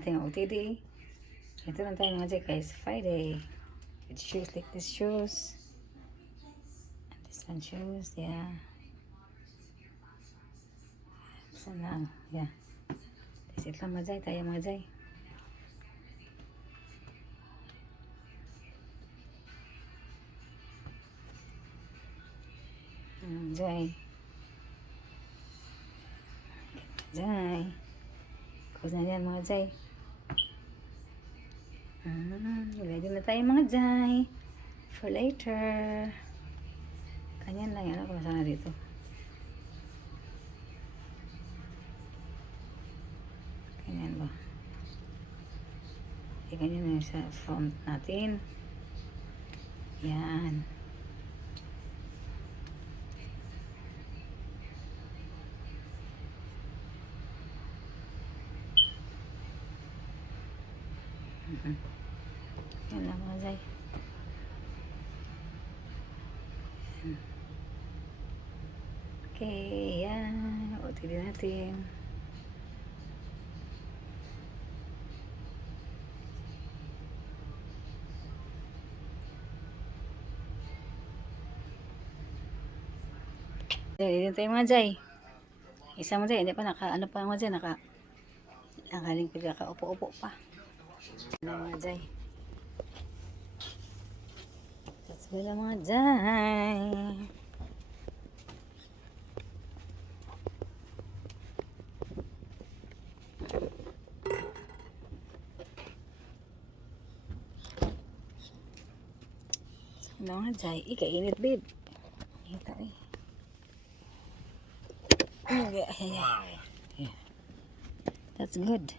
ating OTD. Ito lang tayo mga Jay guys, Friday. With shoes like this shoes. And this one shoes, yeah. Saan lang, yeah. Visit lang mga Jay, tayo mga Jay. Jay. Jay. Close na yan mga Jay. Ready na tayo mga Jay. For later. Kanyan lang yan. Ako masana dito. Kanyan ba? Ganyan na sa front natin. Yan. Yan lang mga Jay. Okay, yan. O, tignan natin. Dito tayo mga Jay. Isa mo Jay, hindi pa ano pa mga Jay, nakalingkod, upo-upo pa. Ano mga Jay. Let's go lang mga Jay. Ano mga Jay, ikainit babe. Kita eh. Wow. Yeah. That's good.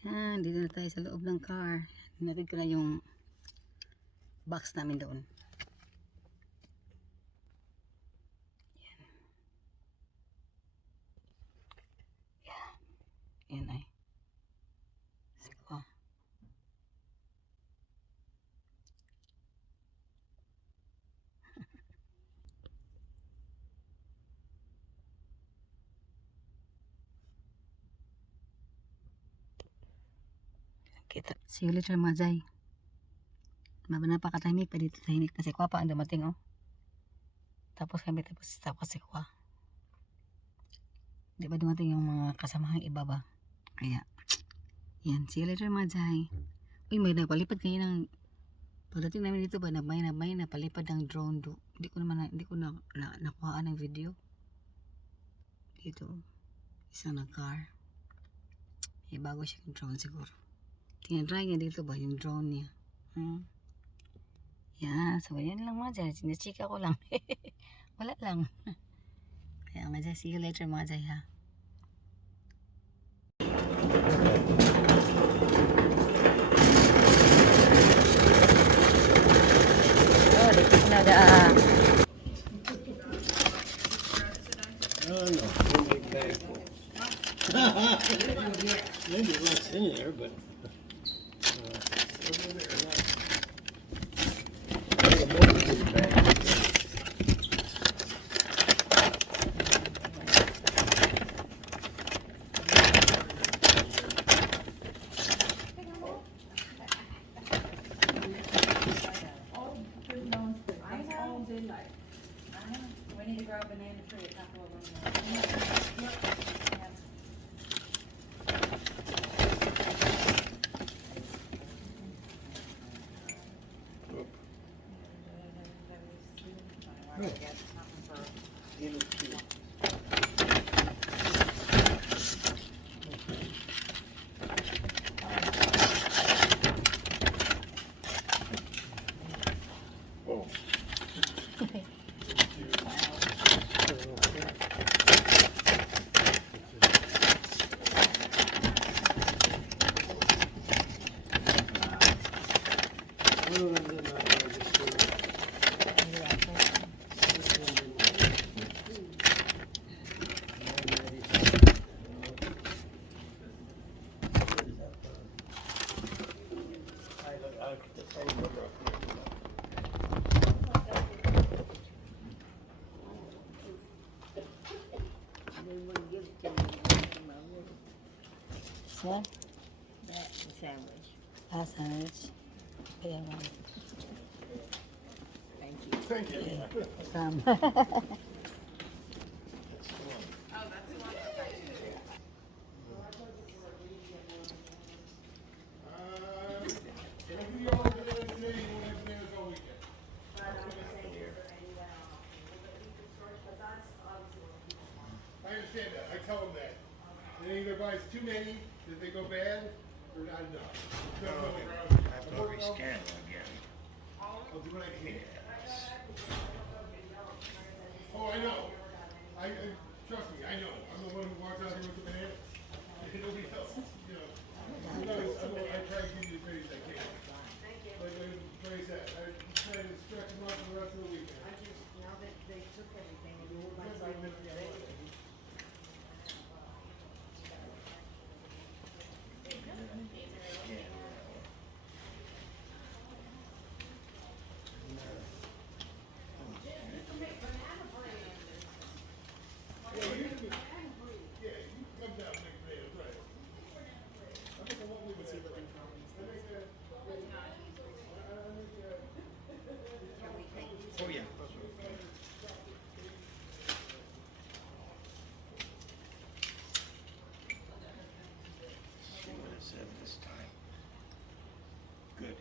Yan, dito na tayo sa loob ng car. Hinatid ko na yung box namin doon. Yan. Yeah. Yan ay. Sige. Kita. See you later mga Jay. Napakatahimik pa dito. Tahimik pa si Kwa pa ang dumating, oh. Tapos si Kwa. Di ba dumating yung mga kasamahang iba ba? Kaya, yan. See you later mga Jai. Uy, may napalipad kayo ng... Pagdating namin dito ba, may napalipad ng drone do. Hindi ko nakuhaan ng video. Dito. Isang nag-car. Bago siya yung drone siguro. Tinatry niya dito ba yung drone niya. Yan. So, yan lang mga Jai. Sinachika ko lang. Wala lang. Kaya mga Jai, see you later mga Jai ha. Oh, dito na da. No, we'll make bag full. Maybe less in there, but the more big bag. We need to grow a banana tree, a couple of them. Oh. What? That's a sandwich. Sandwich. Kaya nga. Thank you. Thank you. I understand that. I tell them that. They either buys too many, that they go bad, or not enough. No, I have to rescan them again. I'll do what I can. Oh, I know. Trust me, I know. I'm the one who walks out here with the banana. Nobody else, you know. I try to give you as many as I can. Like Trey said, I try to stretch them out for the rest of the weekend. Now that they took everything, and moved my side of the day. Oh, yeah. See what it said this time. Good.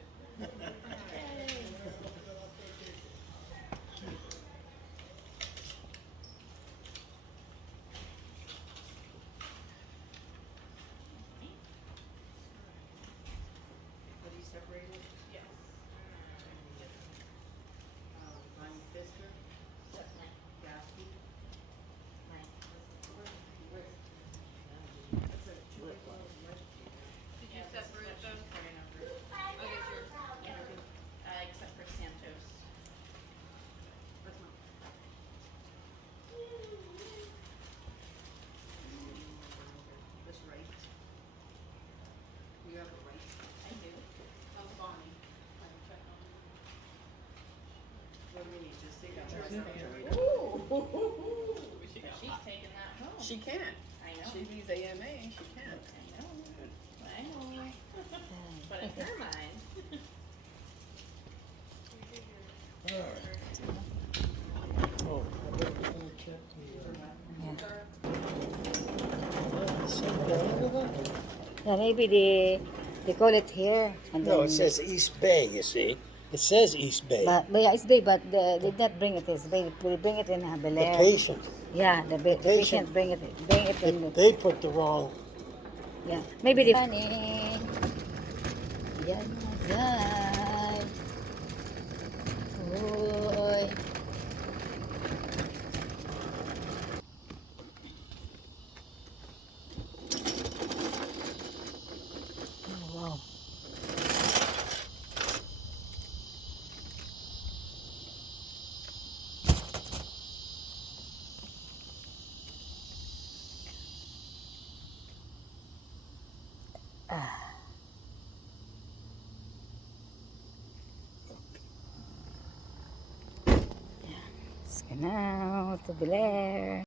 Have you separated? Yes. Bonnie Fisker? That's mine. Gasky? Mine. That's a two-way. Did you separate those? Oh, it's yours. Except for Santos. That's mine. This right. You have a right. I do. Oh, Bonnie. I will check on it. What do you need, just signatures? She's taking that home. She can't. I know. She needs AMA, she can't. I know. I know. But in her mind. Yeah, maybe they call it here. And No, then, it says East Bay, you see. It says East Bay. But yeah, it's big, but they did not bring it. It's big. They bring it in Bel The Air. patient, Yeah, the patient bring it. Bring it in. they put the wrong. Yeah, maybe they. Yan yan. Uy. Oh, wow. Let's go now to Bel Air.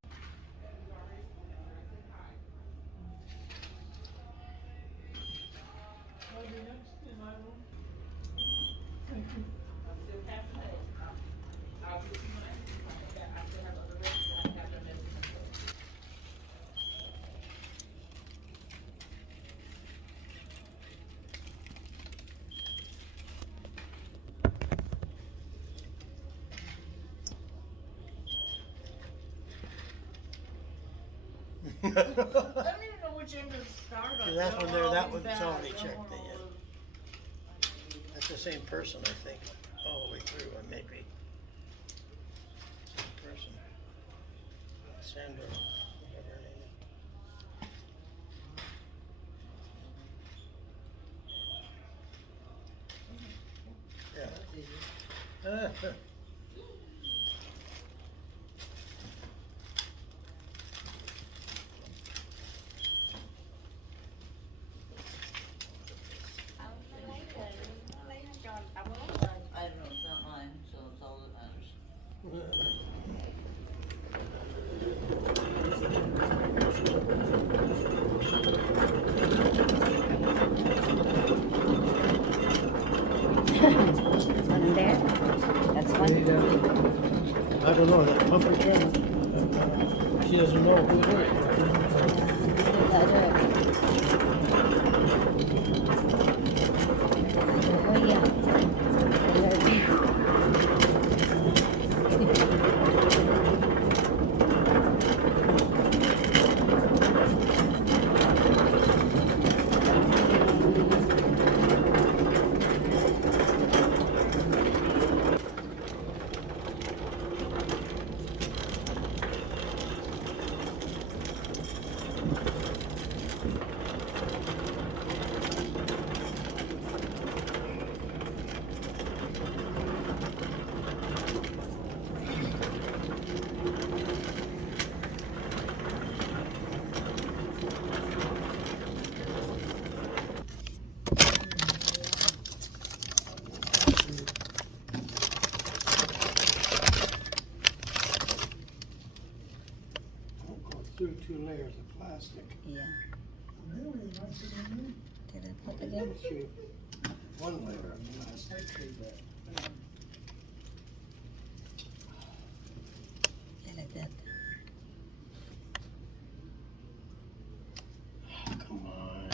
I don't even know which end to start on. That one there, that one's bad. already checked in. That's the same person, I think, all the way through, or maybe. Same person. Sandra, whatever her name is. Yeah. I don't know, it's not mine, so it's all that matters. One there. That's one. I don't know, that pumper Karen, she doesn't know who it is. The other. Oh yeah. Through 2 layers of plastic. Yeah. Did I put it in? Through 1 layer of plastic. Yeah, like that. Come on.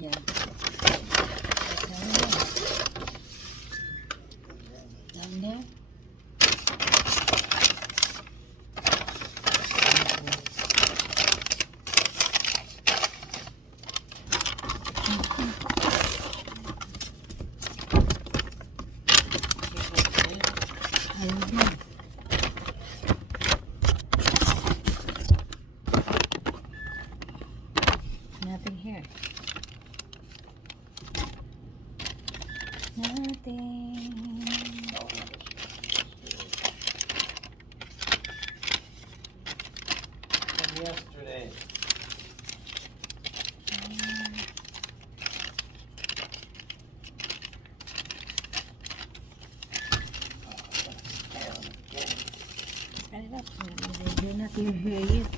Yeah. Down there. I don't know. Nothing here. Nothing. From yesterday. Malaki yung hair yet.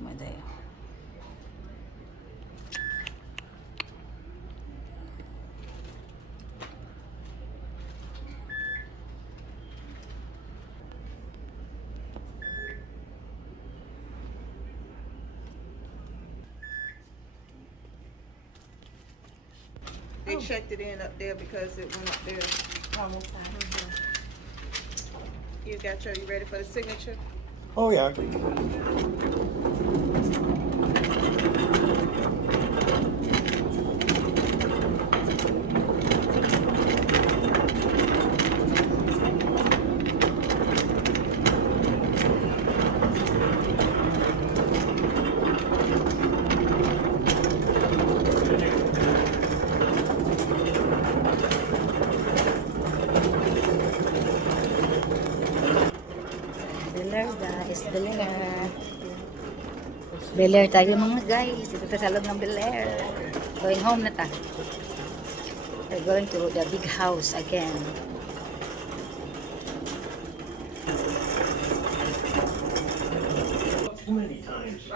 Madaya. They checked it in up there because it went up there. You ready for the signature? Oh, yeah. Beler guys, Beler. Beler tayo mga guys. Ito sa loob ng Beler. Going home na ta. We're going to the big house again. Too many times.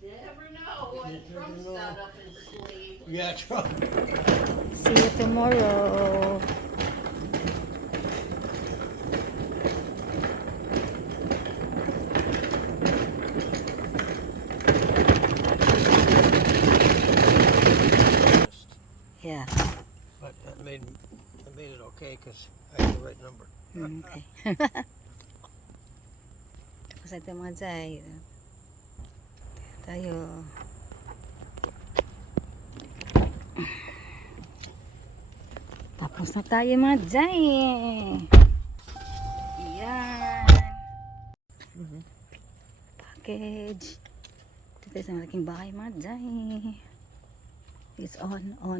You never know what Trump's got up his sleeve. Yeah, Trump. See you tomorrow. Yeah. But that made it okay because I had the right number. Okay. Tapos ito mga Jai. Tayo. Tapos na tayo mga Jai. Yan. Package. Ito tayo sa malaking bahay mga Jai. It's on. Oh,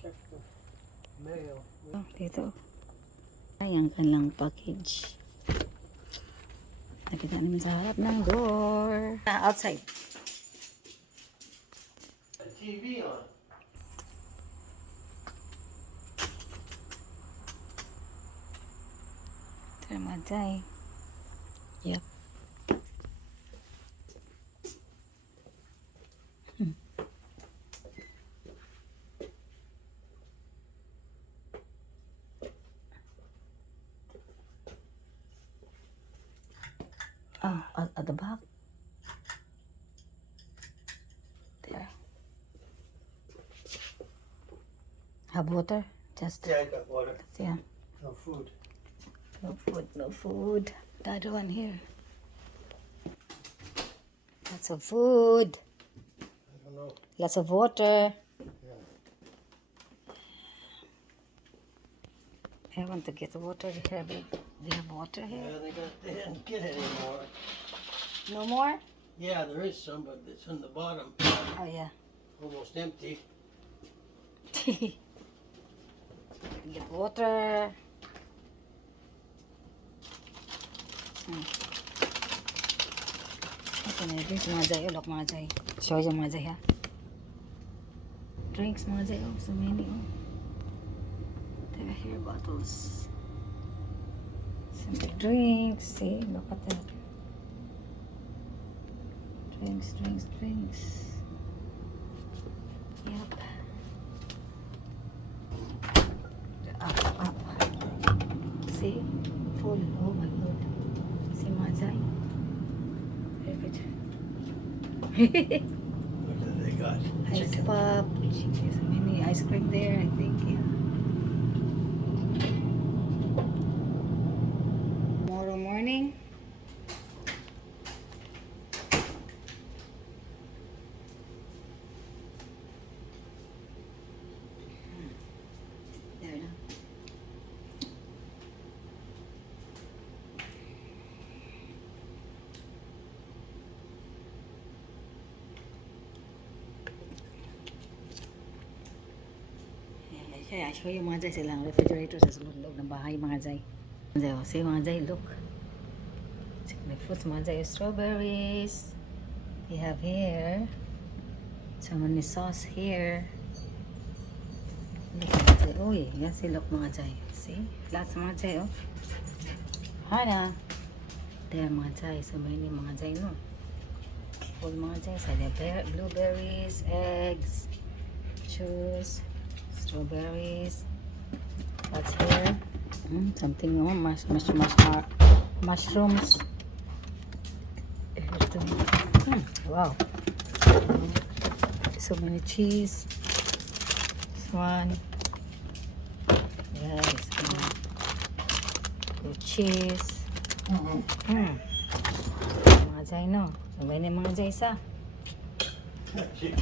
check the mail. Oh, dito. Ay, ang kanilang package. Nakita namin sa harap ng door. Outside. A TV on. Terima kasih. Yep. Oh, at the back. There. Have water? Just, Yeah, I got water. yeah. No food. No food. The other one here. Lots of food. I don't know. Lots of water. I want to get water here, but they have water here. Yeah, they didn't get any more. No more? Yeah, there is some, but it's on the bottom, Oh, yeah. almost empty. Get water. Okay na drinks mga Jai. Look mga Jai. Show you mga Jai ha. Drinks mga Jai. Oh, so many. Oh. There are here bottles. Some drinks. See, look at that. Drinks. Yep. Up. See? Full. Oh my god. See mga Jai? What do they got? Ice Chicken. pop. There's so many ice cream there, I think. Yeah. Tomorrow morning. There na. Okay, I show you mga jay silang refrigerator sa loob ng bahay mga jay. See mga jay, look. The fruits mga jay, strawberries. We have here some sauce here. Look mga jay. Uy, yan si look mga jay. See? Lots mga jay, oh. Hana. There mga jay. So many mga jay, no? Full mga jay. So there blueberries, eggs, juice, strawberries. What's here? Something more. Mushrooms. Ito. Wow. So many cheese. This one. Yes. Good cheese. Mga jay, no? Sabay na mga jay sa. She's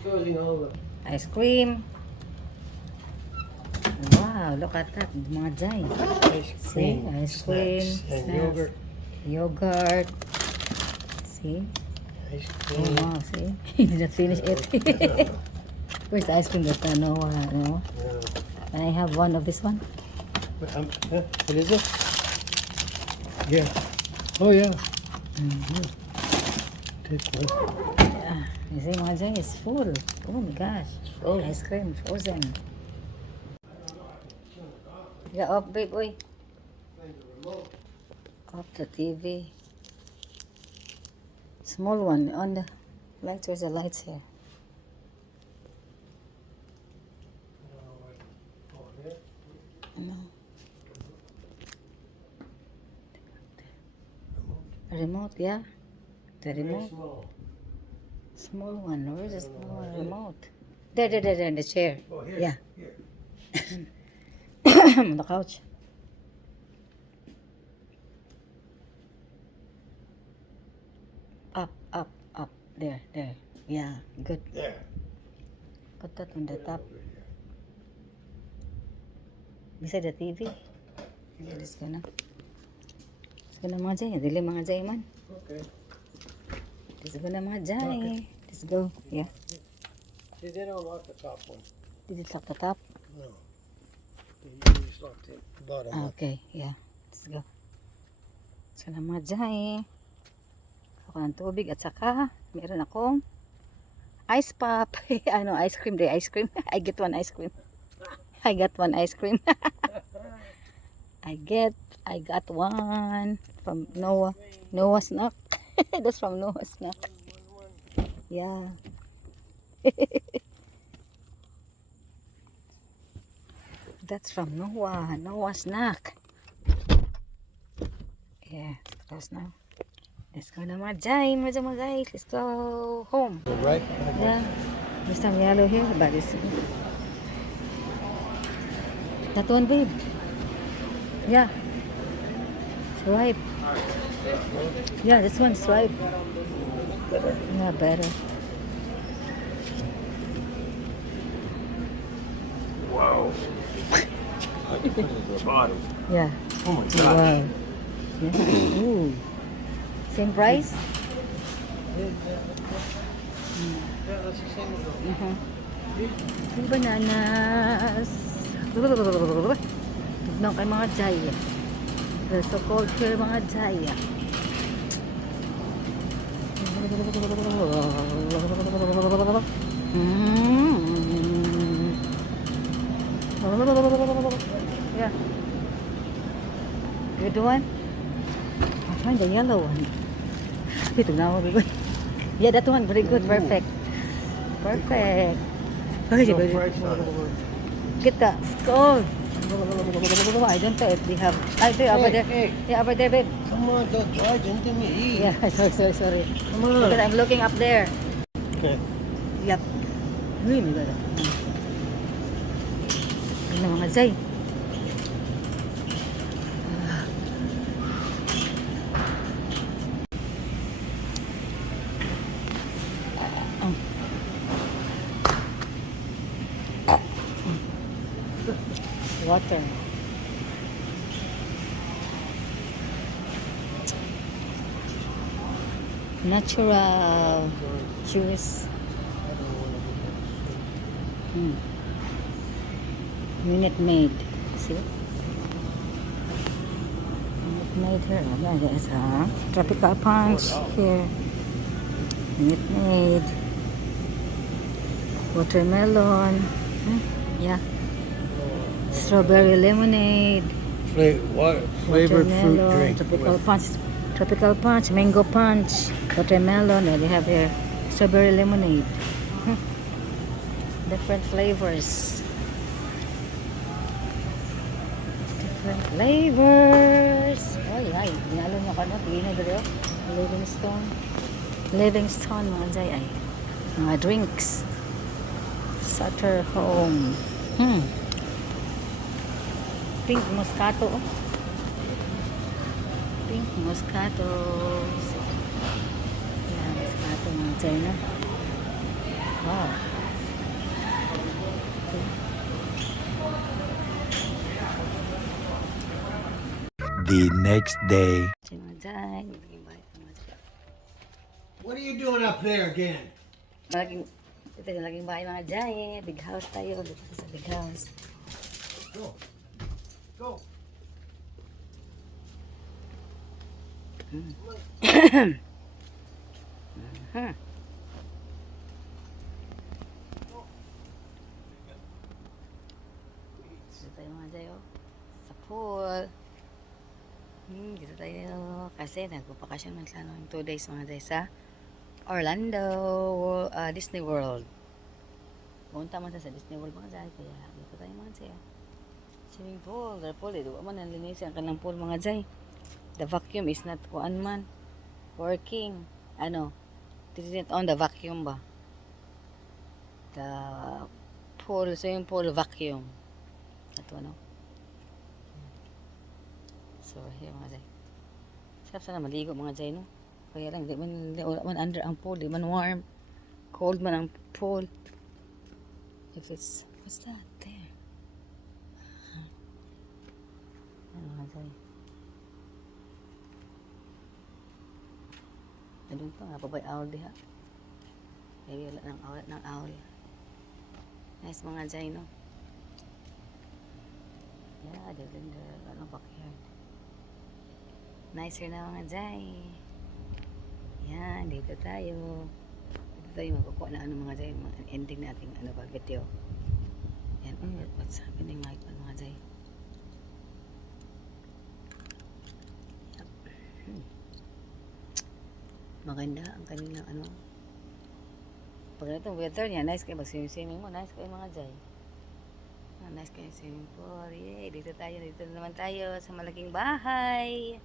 throwing all the. Ice cream. Wow, look at that. Mga jay. See? Ice cream. And snacks, yogurt. Yogurt. See? Ice Oh, cream. wow, see? He did not finish it. Where's the ice cream that no? Can I have one of this one? What is it? Yeah. Oh yeah. Take one. Yeah. You see, mga jay is full. Oh my gosh. frozen. Ice cream, frozen. Yeah, off, babe, boy. Off the TV. Small one on the lights. Where's the lights here? No. Remote, yeah. The remote. Small one. Where's the small one? Remote? There, in the chair. Oh, here. Yeah. Here. On the couch. Up. There. Yeah, good. There. Put that on the top. Beside the TV. Let's go na. Let's go na mga jay. Dili mga jay man. Okay. Let's go na mga jay. Let's go. Yeah. See, they don't lock the top one. Did it lock the top? No. They usually lock the bottom one. Okay, yeah. Let's go. Let's go na mga jay. Ako ng tubig at saka meron akong ice pop. Ano, ice cream day. Ice cream. I get one ice cream. I got one ice cream. I got one from Noah's Snack. That's from Noah's Snack. Yeah. That's from Noah's Snack. Yeah, close now. Let's go na mga jay, mga guys. Let's go home. Right? Yeah. There's some yellow here, but it's that one, babe. Yeah. Swipe. Yeah, this one swipe. Better. Yeah, better. Wow. I can put it at the bottom. Yeah. Oh my gosh. Wow. Yeah. Ooh. Same price? Yeah, that's the same as the. Yung bananas. Tignan kay mga jaya. The so-called here mga jaya. Yeah. Good one? I'll find the yellow one. Ito na ako. Yeah, that one. Very good. Perfect. Perfect. Okay, No baby. price on it. Get that. Go. I don't know if they have. I do over there. Hey. Yeah, over there, babe. Come on, don't charge into me. Yeah, sorry. Come on. Because I'm looking up there. Okay. Yep. Really good. Ano mga jay? Water. Natural juice. Minute Maid. See? Minute Maid here. Yeah, there's a tropical punch here. Minute Maid. Watermelon. Yeah. Strawberry lemonade. Flavored fruit Watermelon, drink. tropical punch, mango punch, watermelon, and they have here strawberry lemonade. Different flavors. Different flavors. Ay, ay, dinalo niyo ka na. Tingin na dito. Livingstone. Livingstone, mga jay, ay. Mga drinks. Sutter home. Pink Moscato. Pink Moscato. Yan, Moscato mga China. Wow. The next day. Mga Chay. What are you doing up there again? Malaking, ito yung laging bahay mga Jay. Big house tayo. Dito sa big house. Go. Go. Dito tayo mga Jay, oh. Sa pool. Dito tayo. Kasi nagpapakasyon man sana yung 2 days mga Jay sa Orlando Disney World. Punta man sa Disney World mga Jay. Kaya dito tayo mga Jay, oh. Swimming pool, the pool, ito man ang linis ang kanang pool mga Jay. The vacuum is not kuan man working. Ano? Didn't on the vacuum ba? The pool, swimming pool vacuum. Ito ano? So here mga Jay. Sarap sana maligo mga Jay, no? Kaya lang, di man under ang pool, di man warm. Cold man ang pool. If it's, what's that? There. Ano mga Jay? Doon pa nga, babay owl diha. Maybe wala ng owl. Nice mga Jay, no? Yeah, doon ano backyard. Nicer na mga Jay. Yan, dito tayo. Dito tayo magkukuha na ano mga Jay, ending natin ano ba, video. Yan, what's happening mga Jay? Maganda ang kanilang ano. Pag itong weather niya, nice kayo mag-swimming mo. Nice kayo mga Jay. Nice kayo swimming pool. Yay, dito naman tayo sa malaking bahay.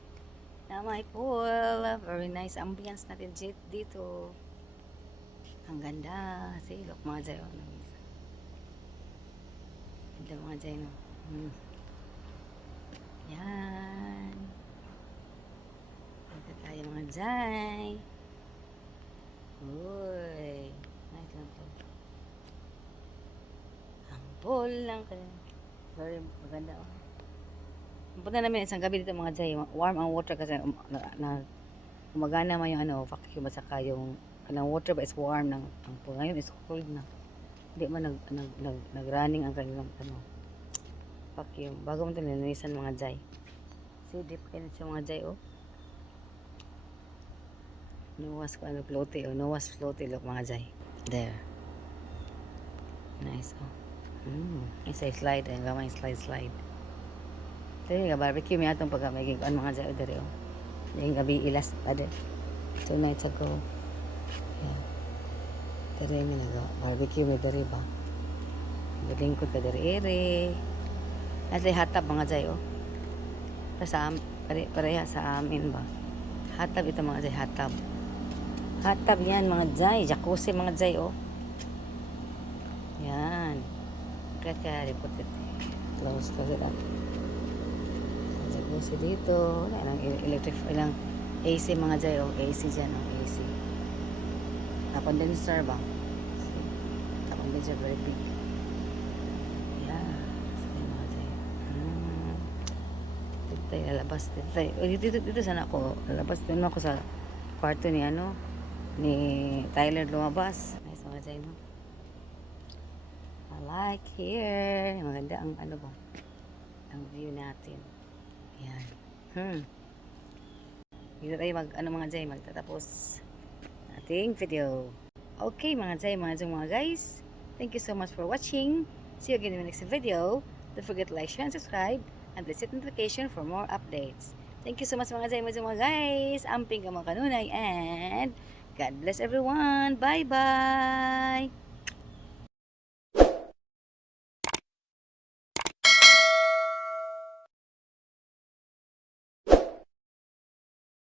Na may pool. Very nice ambience natin dito. Ang ganda. See, look mga Jay. Ganda mga Jay, no? Yan. Dito tayo mga Jay. Uy. Nice lang po. Ang pool lang. Very maganda, oh. Punta namin isang gabi dito mga Jay. Warm ang water kasi gumagana man yung ano, vacuum at saka yung kanang water ba is warm ng ang pool. Ngayon is cold na. Hindi man nag-running ang kanilang ano, vacuum. Bago mo ito nilinisan mga Jay. See, deep kayo siya mga Jay, oh. Nawas ko ano, floaty, oh. Nawas floaty, look mga Jay. There. Nice, oh. Isa slide, ang gamay slide. Ito yung barbecue may atong pagka may gigan mga Jay, dere, oh. Yung gabi ilas pa dere. 2 nights ago. Yeah. Dere yung barbecue may dere ba? Galingkod ka dere, ere. At hatab mga Jay, oh. Pareha sa amin ba? Hatab ito mga Jay, hatab. Hatab yan mga Jay. Jacuzzi mga Jay, oh. Yan. Kaya report it. Close it up. Jacuzzi dito. Wala lang electric, ilang AC mga Jay, oh. AC dyan, oh. AC. Condenser ba? Condenser very big. Yeah. Sige mga Jay. Dito tayo lalabas. Dito sana ako. Lalabas doon ako sa kwarto ni ano, ni Tyler lumabas. Nice mga Jay, no? I like here. Maganda ang ano ba? Ang view natin. Ayan. Dito tayo ano mga Jay, magtatapos ating video. Okay mga Jay, mga guys. Thank you so much for watching. See you again in the next video. Don't forget to like, share, and subscribe. And please hit notification for more updates. Thank you so much mga Jay, mga guys. Amping ka mga kanunay. And God bless everyone. Bye-bye.